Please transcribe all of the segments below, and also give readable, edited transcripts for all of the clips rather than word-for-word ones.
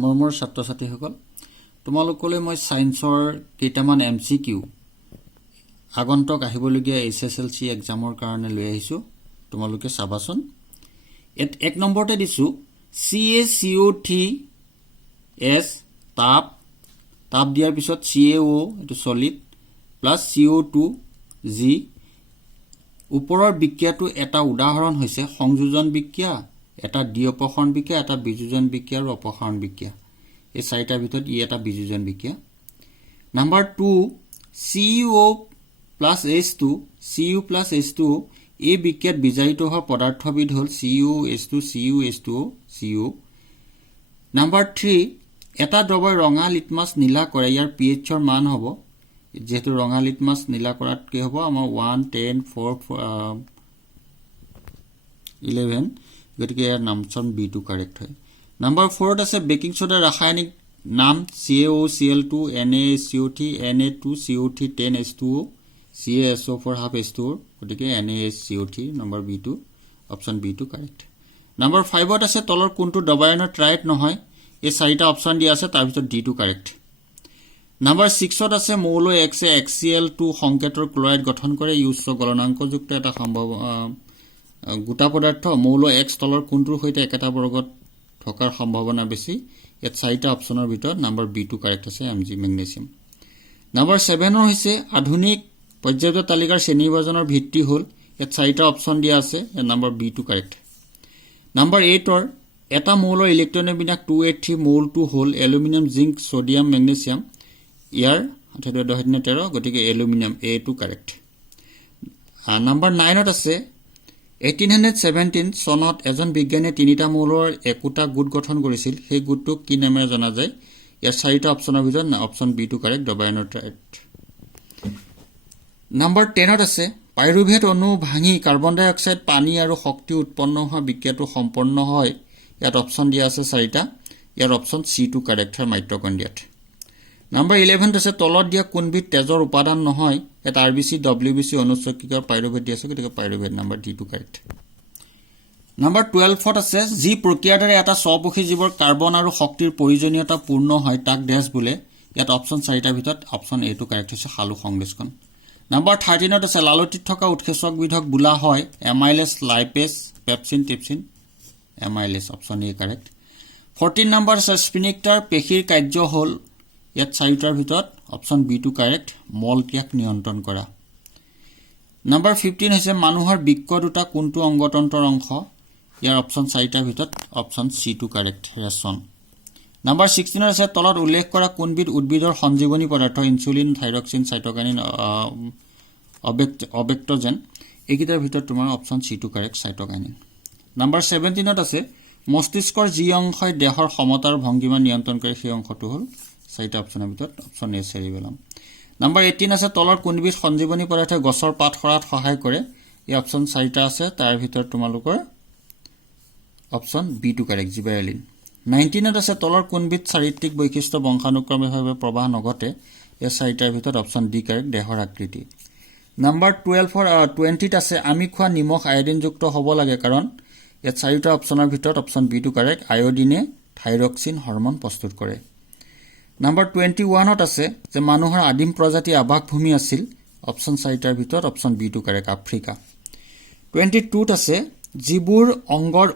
মৰমৰ ছাত্ৰ ছাত্ৰীসকল তোমালোকলৈ মই সায়েন্সৰ কেইটামান এমসিকিউ আগন্তুক আহিবলগীয়া এছএছএলসি এক্সামৰ কাৰণে লৈ আহিছো তোমালোকে চাবাচোন এক নম্বৰতে দিছো CaCO3S তাপ দিয়াৰ পিছত CaO এটো সলিড প্লাস CO2G ওপৰৰ বিক্ৰিয়াটো এটা উদাহৰণ হৈছে সংযোজন বিক্ৰিয়া এটা দ্বিঅপসাৰণ বিক্ৰিয়া এটা বিযোজন বিক্ৰিয়া আৰু অপসাৰণ বিক্ৰিয়া এই চাৰিটাৰ ভিতৰত ই এটা বিযোজন বিক্ৰিয়া নাম্বাৰ 2 Cu+H2 এই বিক্ৰিয়াত বিজাৰিত হোৱা পদাৰ্থবিধ হ'ল CuH2 নাম্বাৰ 3 এটা দ্ৰৱই ৰঙা লিটমাছ নীলা কৰে ইয়াৰ pH ৰ মান হ'ব যেহেতু ৰঙা লিটমাছ নীলা কৰাত কি হ'ব আমাৰ 1 10 4 11 গতিকে ইয়াৰ নামচন B2 কাৰেক্ট হয় নাম্বাৰ 4 আছে বেকিং সোডা ৰাসায়নিক নাম CaOCl2 NaSCO3 Na2CO3 10H2O CaSO4 half H2O গতিকে NaSCO3 number B2 option B2 correct number 5 আছে তলৰ কোনটো ডবায়নৰ ট্ৰাইট নহয় এই চাৰিটা অপচন দিয়া আছে তাৰ ভিতৰত D2 কাৰেক্ট নাম্বাৰ 6 আছে মৌল X এ HCl2 সংকেতৰ ক্লোৰাইড গঠন কৰে ই উচ্চ গলনাংকযুক্ত এটা সম্ভৱ গোটা পদাৰ্থ মৌল X তলৰ কোনটোৰ সৈতে একেটা বৰ্গত থকাৰ সম্ভাৱনা বেছি ইয়াত চাৰিটা অপচনৰ ভিতৰত নাম্বাৰ B2 কাৰেক্ট আছে Mg মেগনেছিয়াম নাম্বাৰ 7 হৈছে আধুনিক পৰ্যাপ্ত তালিকাৰ শ্ৰেণীবিভাজনৰ ভিত্তি হ'ল ইয়াত চাৰিটা অপচন দিয়া আছে নাম্বাৰ B2 কাৰেক্ট নাম্বাৰ 8 এটা মৌলৰ ইলেক্ট্ৰনৰ বিন্যাস 283 মৌলটো হ'ল এলুমিনিয়াম জিংক সোডিয়াম মেগনেছিয়াম ইয়াৰ 13 গতিকে এলুমিনিয়াম A2 কাৰেক্ট নাম্বাৰ 9 আছে 1817 চনত এজন বিজ্ঞানীয়ে তিনিটা মৌলৰ একোটা গোট গঠন কৰিছিল সেই গোটটোক কি নামেৰে জনা যায় ইয়াৰ চাৰিটা অপচনৰ ভিতৰত অপচন B2 কাৰেক্ট ডবায়নৰ ট্ৰাইট নাম্বাৰ 10 আছে পাইৰুভেট অণু ভাঙি কাৰ্বন ডাই অক্সাইড পানী আৰু শক্তি উৎপন্ন হোৱা বিক্ৰিয়াটো সম্পন্ন হয় ইয়াত অপচন দিয়া আছে চাৰিটা ইয়াৰ অপচন C2 কাৰেক্ট হয় মাইটকণ্ড্ৰিয়াত নাম্বাৰ 11 আছে তলত দিয়া কোনবিধ তেজৰ উপাদান নহয় এটা RBC WBC অনুচক্ৰিকৰ পাইৰুভেট দিয়া আছে গতিকে pyruvate number D2 correct number 12 আছে যি প্ৰক্ৰিয়াৰ দ্বাৰা এটা স্বপোষী জীৱৰ কাৰ্বন আৰু শক্তিৰ প্ৰয়োজনীয়তা পূৰ্ণ হয় তাক ডেছ বোলে ইয়াত অপচন চাৰিটাৰ ভিতৰত অপচন A2 কাৰেক্ট হৈছে সালু সংশ্লেষণ নাম্বাৰ 13 আছে লালটিত থকা উৎসেচক বিধক বোলা হয় amylase lipase pepsin trypsin amylase অপচন A কাৰেক্ট 14 নাম্বাৰ আছে স্পিনিক্টাৰ পেশীৰ কাৰ্য হ'ল ইয়াত চাৰিটাৰ ভিতৰত অপচন B2 কাৰেক্ট মল ত্যাগ নিয়ন্ত্ৰণ কৰা নাম্বাৰ 15 হৈছে মানুহৰ বৃক্ক দুটা কোনটো অংগতন্ত্ৰৰ অংশ ইয়াৰ অপচন চাৰিটাৰ ভিতৰত option C2 correct ration number 16 আছে তলত উল্লেখ কৰা কোনবিধ উদ্ভিদৰ সঞ্জীৱনী পদাৰ্থ ইনসুলিন থাইৰক্সিন সাইটোকাইনিন অবেক্টজেন এইকেইটাৰ ভিতৰত তোমাৰ option C2 correct cytokinin number 17 আছে মস্তিষ্কৰ যি অংশই দেহৰ সমতাৰ ভংগিমা নিয়ন্ত্ৰণ কৰে সেই অংশটো হ'ল চাৰিটা অপচনৰ ভিতৰত অপচন A চেৰিবেলাম নাম্বাৰ 18 আছে তলৰ কোনবিধ সঞ্জীৱনী পদাৰ্থই গছৰ পাত সৰাত সহায় কৰে এই অপচন চাৰিটা আছে তাৰ ভিতৰত তোমালোকৰ অপচন B2 কাৰেক্ট জিবাৰেলিন 19 আছে তলৰ কোনবিধ চাৰিত্ৰিক বৈশিষ্ট্য বংশানুক্ৰমিকভাৱে প্ৰবাহ নঘটে এই চাৰিটাৰ ভিতৰত অপচন D কাৰেক্ট দেহৰ আকৃতি নাম্বাৰ 20 আছে আমি খোৱা নিমখ আয়োডিনযুক্ত হ'ব লাগে কাৰণ এই চাৰিটা অপচনৰ ভিতৰত অপচন B2 কাৰেক্ট আয়োডিনে থাইৰক্সিন হৰমন প্ৰস্তুত কৰে নাম্বাৰ 21 আছে যে মানুহৰ আদিম প্ৰজাতি আবাসভূমি আছিল অপচন চাৰিটাৰ ভিতৰত অপচন B2 কাৰেক্ট আফ্ৰিকা 22 আছে যিবোৰ অংগৰ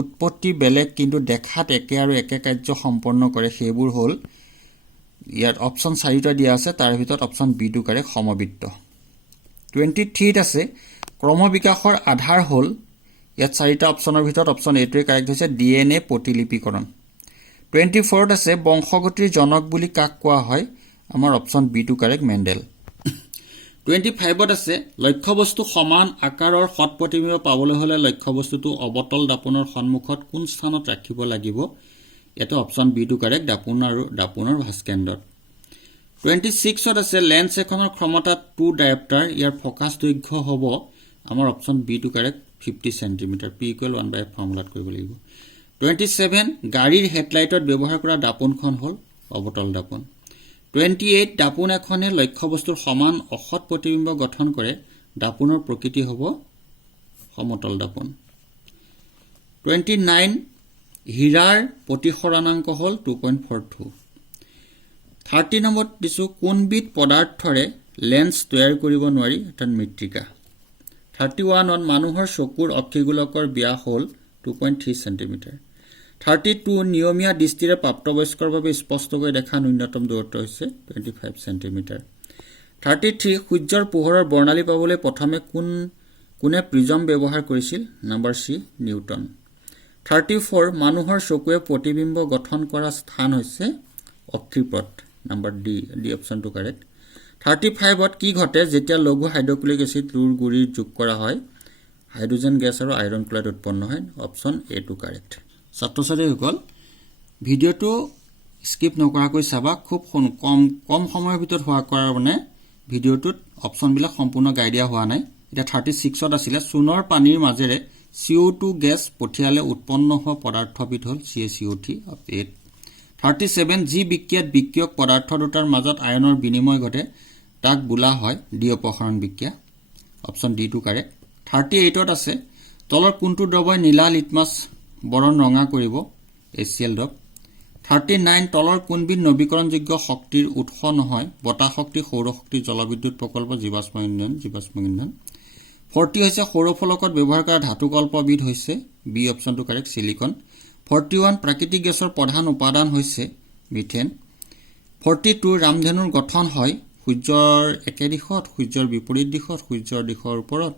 উৎপত্তি বেলেগ কিন্তু দেখাত একে আৰু একে কাৰ্য সম্পন্ন কৰে সেইবোৰ হ'ল ইয়াত অপচন চাৰিটা দিয়া আছে তাৰ ভিতৰত অপচন B2 কাৰেক্ট সমবৃত্ত 23 আছে ক্ৰমবিকাশৰ আধাৰ হ'ল ইয়াত চাৰিটা অপচনৰ ভিতৰত অপচন A2 কাৰেক্ট হৈছে DNA প্ৰতিলিপিকৰণ 24 আছে বংশগতিৰ জনক বুলি কাক কোৱা হয় আমাৰ অপচন B2 কাৰেক্ট মেণ্ডেল 25 আছে লক্ষ্যবস্তু সমান আকাৰৰ সৎ প্ৰতিবিম্ব পাবলৈ হলে লক্ষ্যবস্তুটো অবতল দাপনৰ সন্মুখত কোন স্থানত ৰাখিব লাগিব এটা অপচন B2 কাৰেক্ট দাপনৰ ভাস্কেন্দ্ৰত 26 আছে লেন্স এখনৰ ক্ষমতা 2 ডায়োপ্টাৰ ইয়াৰ ফোকাস দৈৰ্ঘ্য হ'ব আমাৰ option B2 correct 50 cm P = 1/f ফৰ্মুলাত কৰিব লাগিব 27 গাড়ীৰ হেডলাইটত ব্যৱহাৰ কৰা দাপনখন হ'ল অবতল দাপন 28 দাপন এখনে লক্ষ্যবস্তুৰ সমান অসৎ প্ৰতিবিম্ব গঠন কৰে দাপনৰ প্ৰকৃতি হ'ব সমতল দাপন 29 হীৰাৰ প্ৰতিসৰণাংক হ'ল 2.42 30 নম্বৰত দিছো কোনবিধ পদাৰ্থৰে লেন্স তৈয়াৰ কৰিব নোৱাৰি অৰ্থাৎ মৃত্তিকা 31ত মানুহৰ চকুৰ অক্ষিগোলকৰ ব্যাস হ'ল 2.3 সেন্টিমিটাৰ 32 নিয়মীয়া দৃষ্টিৰে প্ৰাপ্তবয়স্কৰ বাবে স্পষ্টকৈ দেখা ন্যূনতম দূৰত্ব হৈছে 25 সেন্টিমিটাৰ 33 সূৰ্যৰ পোহৰৰ বৰ্ণালী পাবলৈ প্ৰথমে কোনে প্ৰিজম ব্যৱহাৰ কৰিছিল নম্বৰ সি নিউটন 34 মানুহৰ চকুৱে প্ৰতিবিম্ব গঠন কৰা স্থান হৈছে অক্ষিপট নম্বৰ ডি অপচনটো কাৰেক্ট 35ত কি ঘটে যেতিয়া লঘু হাইড্ৰক্লোৰিক এসিড লুৰ গুড়িৰ যোগ কৰা হয় হাইড্ৰোজেন গেছ আৰু আইৰন ক্লোৰাইড উৎপন্ন হয় অপচন এ টু কাৰেক্ট ছাত্ৰ ছাত্ৰীসকল ভিডিঅটো স্কিপ নকৰাকৈ চাবা খুব কম সময়ৰ ভিতৰত হোৱা কাৰণে ভিডিঅটোত অপচনবিলাক সম্পূৰ্ণ গাই দিয়া হোৱা নাই এটা 36ত আছিল সোণৰ পানীৰ মাজেৰে CO2 গেছ পঠিয়ালে উৎপন্ন হোৱা পদাৰ্থবিধ হ'ল CaCO3 অফ 8 37 যি বিক্ৰিয়াত বিক্ৰিয়ক পদাৰ্থ দুটাৰ মাজত আয়নৰ বিনিময় ঘটে তাক বোলা হয় দ্বি অপসাৰণ বিক্ৰিয়া অপচন ডি টু কাৰেক্ট 38ত আছে তলৰ কোনটো দ্ৰৱই নীলা লিটমাছ বৰণ ৰঙা কৰিব HCl দ্ৰৱ 39 তলৰ কোনবিধ নৱীকৰণযোগ্য শক্তিৰ উৎস নহয় বতাহ শক্তি সৌৰ শক্তি জলবিদ্যুৎ প্ৰকল্প জীৱাশ্ম ইন্ধন 40 হৈছে সৌৰফলকত ব্যৱহাৰ কৰা ধাতুকল্পবিধ হৈছে বি অপচনটো কাৰেক্ট সিলিকন 41 প্ৰাকৃতিক গেছৰ প্ৰধান উপাদান হৈছে মিথেন 42 ৰামধেনুৰ গঠন হয় সূৰ্যৰ একে দিশত সূৰ্যৰ বিপৰীত দিশত সূৰ্যৰ দিশৰ ওপৰত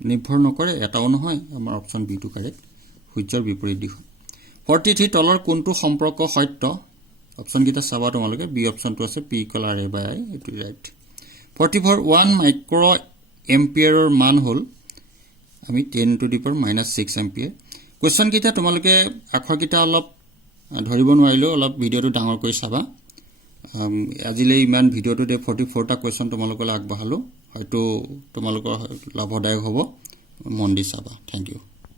নিৰ্ভৰ নকৰে এটাও নহয় আমাৰ অপচন বি টু কাৰেক্ট সূৰ্যৰ বিপৰীত দিশত 43 তলৰ কোনটো সম্পৰ্ক সত্য অপচন কিটা চাবা তোমালোকে বি অপচনটো আছে p = r/i এটো ৰাইট 44 1 মাইক্ৰ এম্পিয়াৰৰ মান হ'ল আমি 10 to the power -6 ampere question কিটা তোমালোকে আখৰ কিটা অলপ ধৰিব নোৱাৰিলো অলপ ভিডিঅটো ডাঙৰ কৰি চাবা আজিলৈ ইমান ভিডিঅটোতে 44 টা কোৱেশ্চন তোমালোকলৈ আগবঢ়ালো হয়তো তোমালোকৰ লাভদায়ক হ'ব মন দি চাবা থ্যাংক ইউ